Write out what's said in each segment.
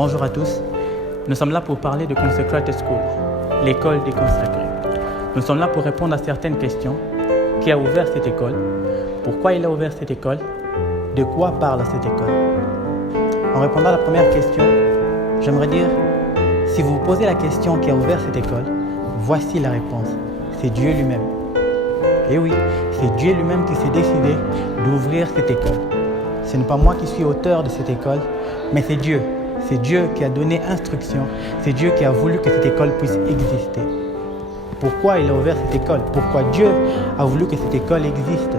Bonjour à tous, nous sommes là pour parler de Consecrated School, l'école des consacrés. Nous sommes là pour répondre à certaines questions. Qui a ouvert cette école? Pourquoi il a ouvert cette école? De quoi parle cette école? En répondant à la première question, j'aimerais dire, si vous vous posez la question qui a ouvert cette école, voici la réponse, c'est Dieu lui-même. Et oui, c'est Dieu lui-même qui s'est décidé d'ouvrir cette école. Ce n'est pas moi qui suis auteur de cette école, mais c'est Dieu. C'est Dieu qui a donné instruction. C'est Dieu qui a voulu que cette école puisse exister. Pourquoi il a ouvert cette école? Pourquoi Dieu a voulu que cette école existe?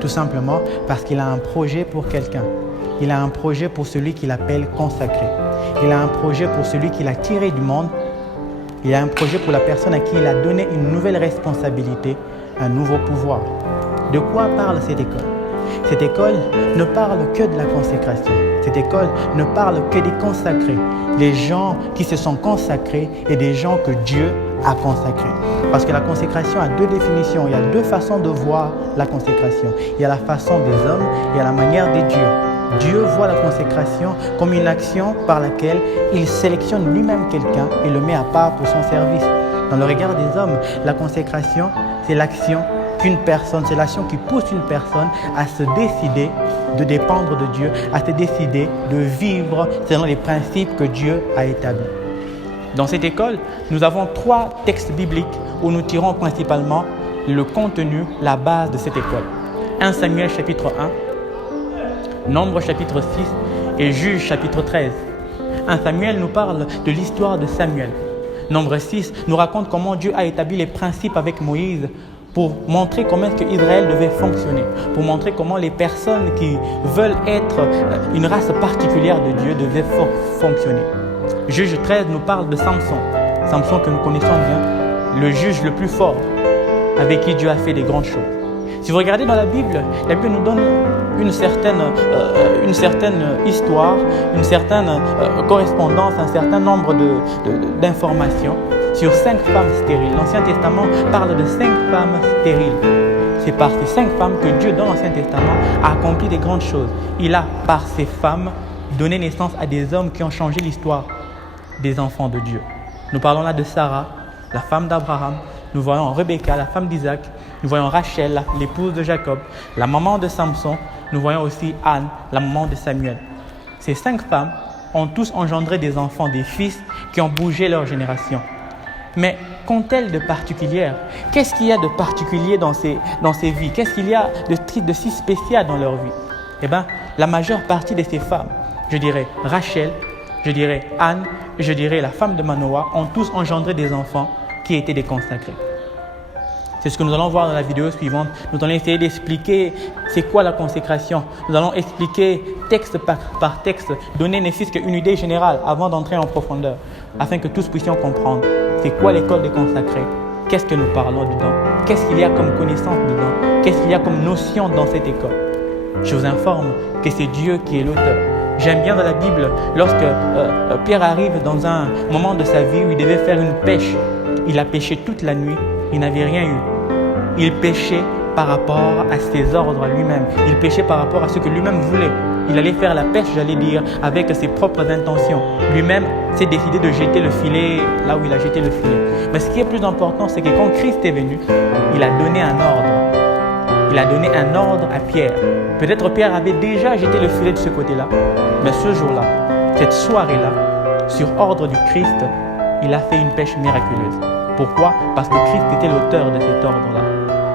Tout simplement parce qu'il a un projet pour quelqu'un. Il a un projet pour celui qu'il appelle consacré. Il a un projet pour celui qu'il a tiré du monde. Il a un projet pour la personne à qui il a donné une nouvelle responsabilité, un nouveau pouvoir. De quoi parle cette école? Cette école ne parle que de la consécration. Cette école ne parle que des consacrés, les gens qui se sont consacrés et des gens que Dieu a consacrés. Parce que la consécration a deux définitions, il y a deux façons de voir la consécration. Il y a la façon des hommes et il y a la manière des dieux. Dieu voit la consécration comme une action par laquelle il sélectionne lui-même quelqu'un et le met à part pour son service. Dans le regard des hommes, la consécration, c'est l'action qu'une personne, c'est l'action qui pousse une personne à se décider de dépendre de Dieu, à se décider de vivre selon les principes que Dieu a établis. Dans cette école, nous avons 3 textes bibliques où nous tirons principalement le contenu, la base de cette école. 1 Samuel chapitre 1, Nombre chapitre 6 et Juges chapitre 13. 1 Samuel nous parle de l'histoire de Samuel. Nombre 6 nous raconte comment Dieu a établi les principes avec Moïse pour montrer comment est-ce qu'Israël devait fonctionner, pour montrer comment les personnes qui veulent être une race particulière de Dieu devaient fonctionner. Juge 13 nous parle de Samson, Samson que nous connaissons bien, le juge le plus fort, avec qui Dieu a fait des grandes choses. Si vous regardez dans la Bible nous donne une certaine histoire, une certaine correspondance, un certain nombre d'informations sur 5 femmes stériles. L'Ancien Testament parle de 5 femmes stériles. C'est par ces 5 femmes que Dieu, dans l'Ancien Testament, a accompli des grandes choses. Il a, par ces femmes, donné naissance à des hommes qui ont changé l'histoire des enfants de Dieu. Nous parlons là de Sarah, la femme d'Abraham. Nous voyons Rebecca, la femme d'Isaac. Nous voyons Rachel, l'épouse de Jacob, la maman de Samson. Nous voyons aussi Anne, la maman de Samuel. Ces 5 femmes ont tous engendré des enfants, des fils qui ont bougé leur génération. Mais qu'ont-elles de particulière? Qu'est-ce qu'il y a de particulier dans ces vies? Qu'est-ce qu'il y a de si spécial dans leur vie? Eh bien, la majeure partie de ces femmes, je dirais Rachel, je dirais Anne, je dirais la femme de Manoah, ont tous engendré des enfants qui étaient des consacrés. C'est ce que nous allons voir dans la vidéo suivante. Nous allons essayer d'expliquer c'est quoi la consécration. Nous allons expliquer texte par texte, donner ne fût-ce qu'une idée générale avant d'entrer en profondeur, afin que tous puissions comprendre c'est quoi l'école des consacrés, qu'est-ce que nous parlons dedans, qu'est-ce qu'il y a comme connaissance dedans, qu'est-ce qu'il y a comme notion dans cette école. Je vous informe que c'est Dieu qui est l'auteur. J'aime bien dans la Bible, lorsque Pierre arrive dans un moment de sa vie où il devait faire une pêche, il a pêché toute la nuit, il n'avait rien eu. Il pêchait par rapport à ses ordres lui-même. Il pêchait par rapport à ce que lui-même voulait. Il allait faire la pêche, j'allais dire, avec ses propres intentions. Lui-même s'est décidé de jeter le filet là où il a jeté le filet. Mais ce qui est plus important, c'est que quand Christ est venu, il a donné un ordre. Il a donné un ordre à Pierre. Peut-être Pierre avait déjà jeté le filet de ce côté-là. Mais ce jour-là, cette soirée-là, sur ordre du Christ, il a fait une pêche miraculeuse. Pourquoi? Parce que Christ était l'auteur de cet ordre-là.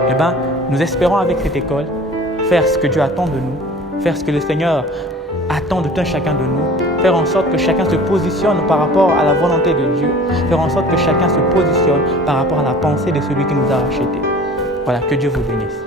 Eh bien, nous espérons avec cette école faire ce que Dieu attend de nous, faire ce que le Seigneur attend de tout un chacun de nous, faire en sorte que chacun se positionne par rapport à la volonté de Dieu, faire en sorte que chacun se positionne par rapport à la pensée de celui qui nous a rachetés. Voilà, que Dieu vous bénisse.